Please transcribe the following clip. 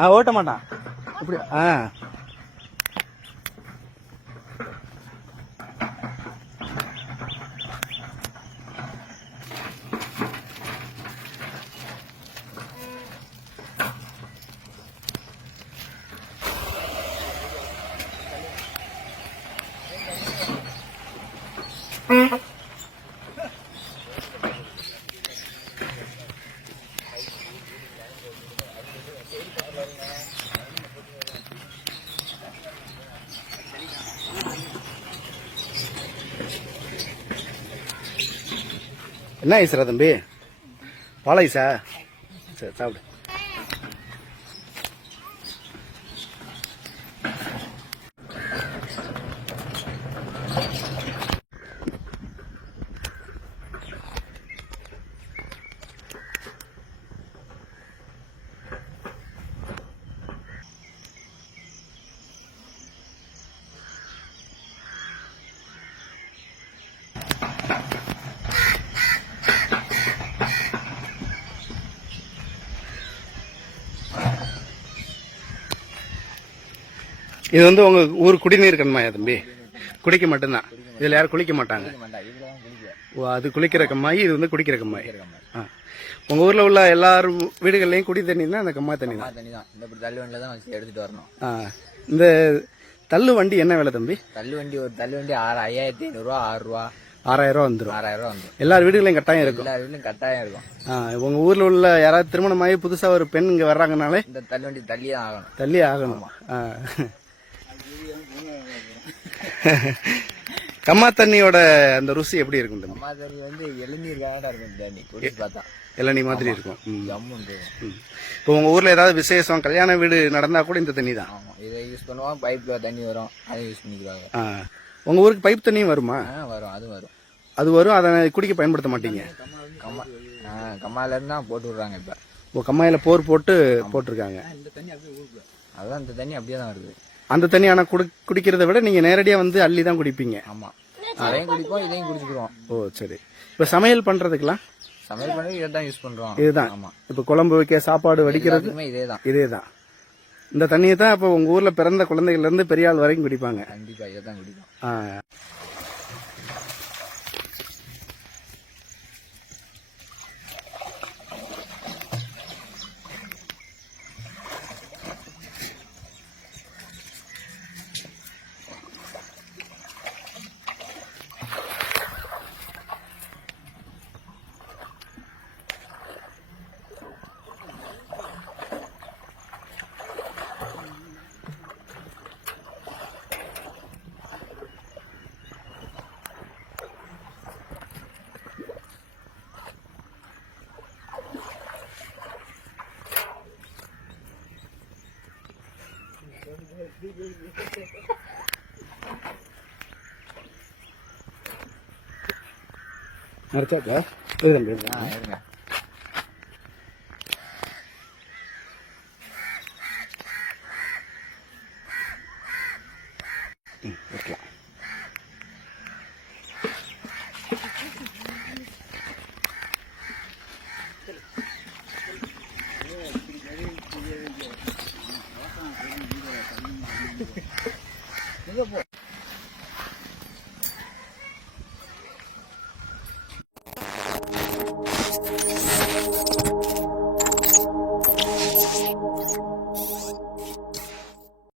ஆ ஓட்ட மாட்டான். இப்படி ஆ. என்ன ஐஸ்ரா தம்பி? பால் ஐஸா சரி சாப்பிடு. இது வந்து உங்க ஊர் குடிநீர் கண்மாயா தம்பி. குடிக்க மட்டும்தான். இதுல யாரும் குளிக்க மாட்டாங்க. ஓ அது குளிக்கிற கம்மாய் இது வந்து குடிக்கிற கம்மாய். ஆ. உங்க ஊர்ல உள்ள எல்லாரும் வீடுகள்லயும் குடி தண்ணி அந்த கம்மாய் தண்ணி தான் எடுத்துட்டு வரணும். இந்த தள்ளு வண்டி என்ன விலை தம்பி? தள்ளு வண்டி ஒரு தள்ளு வண்டி ஆறு ஐயாயிரத்தி ஐநூறுரூவா ஆறு ரூபா. ஆறாயிரம் ரூபா வந்துடும் ஆறாயிரம் ரூபா வந்துடும் எல்லார் வீடுகளையும் கட்டாயம் இருக்கும். எல்லா வீட்லயும் கட்டாயம் இருக்கும். உங்க ஊர்ல உள்ள யாராவது திருமணமாகி புதுசா ஒரு பெண் இங்க வர்றாங்கனாலே இந்த தள்ளு வண்டி தள்ளி ஆகணும். தள்ளி ஆகணும். கம்மா தண்ணியோட அந்த ருசி எப்படி இருக்கும் தம்பி? அம்மா தண்ணி வந்து எழுநீர் காண்டா இருக்கும் தண்ணி குடிச்சு பார்த்தா. இளநீ மாதிரி இருக்கும். இப்போ உங்க ஊர்ல ஏதாவது விசேஷம் கல்யாண வீடு நடந்தா கூட இந்த தண்ணி தான். இதை யூஸ் பண்ணுவோம் பைப்ல தண்ணி வரும் அதை யூஸ் பண்ணிக்கிறாங்க. ஆ. உங்க ஊருக்கு பைப் தண்ணியும் வருமா? வரும் அது வரும். அது வரும் அதை குடிக்க பயன்படுத்த மாட்டீங்க? கம்மா இருந்து தான் போட்டு விடுறாங்க இப்ப. இப்போ கம்மாயில போர் போட்டு போட்டிருக்காங்க. அதான் இந்த தண்ணி அப்படியே தான் வருது. அந்த தண்ணி ஆனா குடி குடிக்கிறத விட நீங்க நேரடியா வந்து அள்ளி தான் குடிப்பீங்க. ஆமா. அதையும் குடிப்போம் இதையும் குடிச்சுக்கிறோம். ஓ சரி. இப்போ சமையல் பண்றதுக்கெல்லாம் சமையல் பண்ணி இதை தான் யூஸ் பண்றோம். இதுதான். ஆமா. இப்போ குழம்பு வைக்க சாப்பாடு வடிக்கிறது இதே தான். இதே தான் இந்த தண்ணியை தான் இப்போ உங்க ஊர்ல பிறந்த குழந்தைகள்ல இருந்து பெரிய ஆள் வரைக்கும் குடிப்பாங்க. கண்டிப்பா இதை தான் குடிக்கும் ஆ. மறைச்சாக்கா. இருங்க ம், Entendeu, pô?